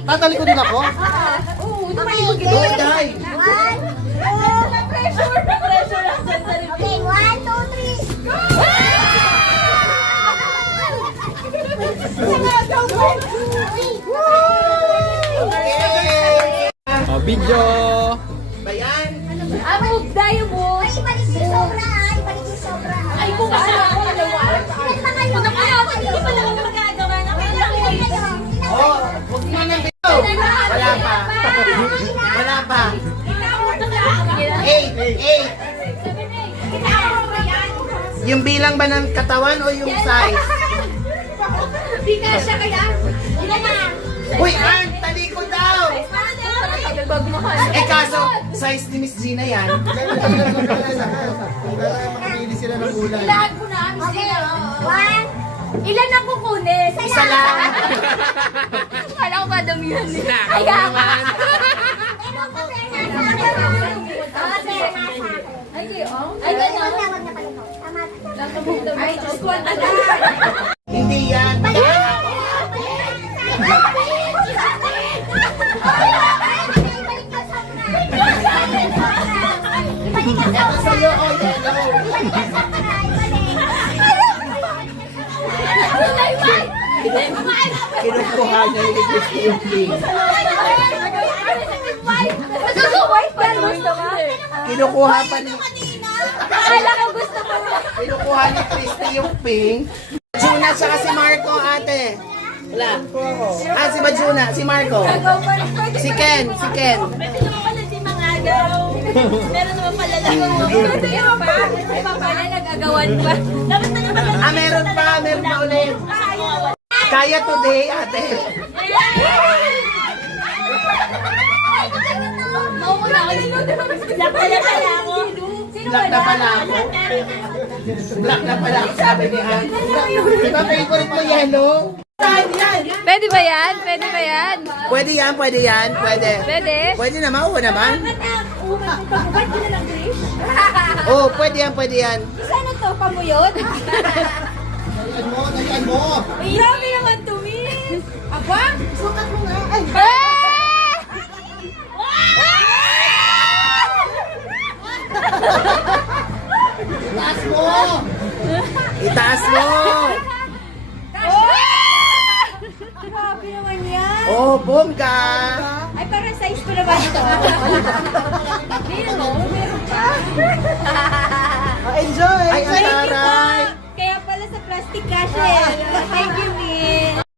Tatalikod din ako? Oo, tumalikod ka. Go, Day! Pressure lang dyan sa review. Okay, 1, 2, 3. Go! Video! Bayan! Move tayo mo. Ay, ibalik yung sobra ha. Ibalik yung sobra ha. Ay, kung kasi ako dalawa. Ilan ba kayo? Kung kaya, hindi pa lang ako magagawa na kailangan Ilan kayo. kayo? Oh, huwag mo nang video! Wala pa! Wala pa! 8! 8! Yung bilang ba ng katawan o yung size? Di ka siya kaya. Ilan na? Uy, Arn! Talikod daw! Tagal bago mahal. Eh kaso, size ni Miss Gina yan. Makapili sila ng gulay. Lahat mo na, Miss Okay, Gina. 1. Ilan na kukunin? Isa lang. Kala ko madamihan eh. Kaya ka. Ay, gano'n. Ay, Diyos ko, ang tagal. Hindi yan. Ito sa'yo, oh, yellow. Kinukuha niya yung Christy yung pink. Nagkaka-white pa gusto mo? Kinukuha pa ni... Akala ko gusto mo. Kinukuha ni Christy yung pink. Juna siya kasi Marco, ate. Wala. Ah, si Bajuna, si Marco. Si Ken, si Ken. Pwede naman pala si Mangagaw. Meron naman pala lang. Meron pa. Ay, pa pala, nag-agawan pa. Dapat na naman lang. Ah, meron pa ulit. Kaya today, ate. Mauna ako dito. Black pala pala ako. Black na pala ako. Black na pala ako, sabi ni Ann. Diba favorite mo yellow? Pwede ba yan? Pwede ba yan? Pwede yan, pwede yan, pwede. Pwede? Pwede naman, oo naman. Pagbukat ko na lang, Trish. Oo, pwede yan, pwede yan. Sana to, pamuyod. Dalian mo, dalian mo! Grabe naman to, miss. Aba? Sukat mo nga. Ay, Taas mo! Itaas mo! Grabe naman yan. Oh, bongga! Ay, parang size ko naman ito. Meron mo? Meron pa. Enjoy! Ay, ang Thank you po. taray! Kaya pala sa plastic cashier. Thank you, miss.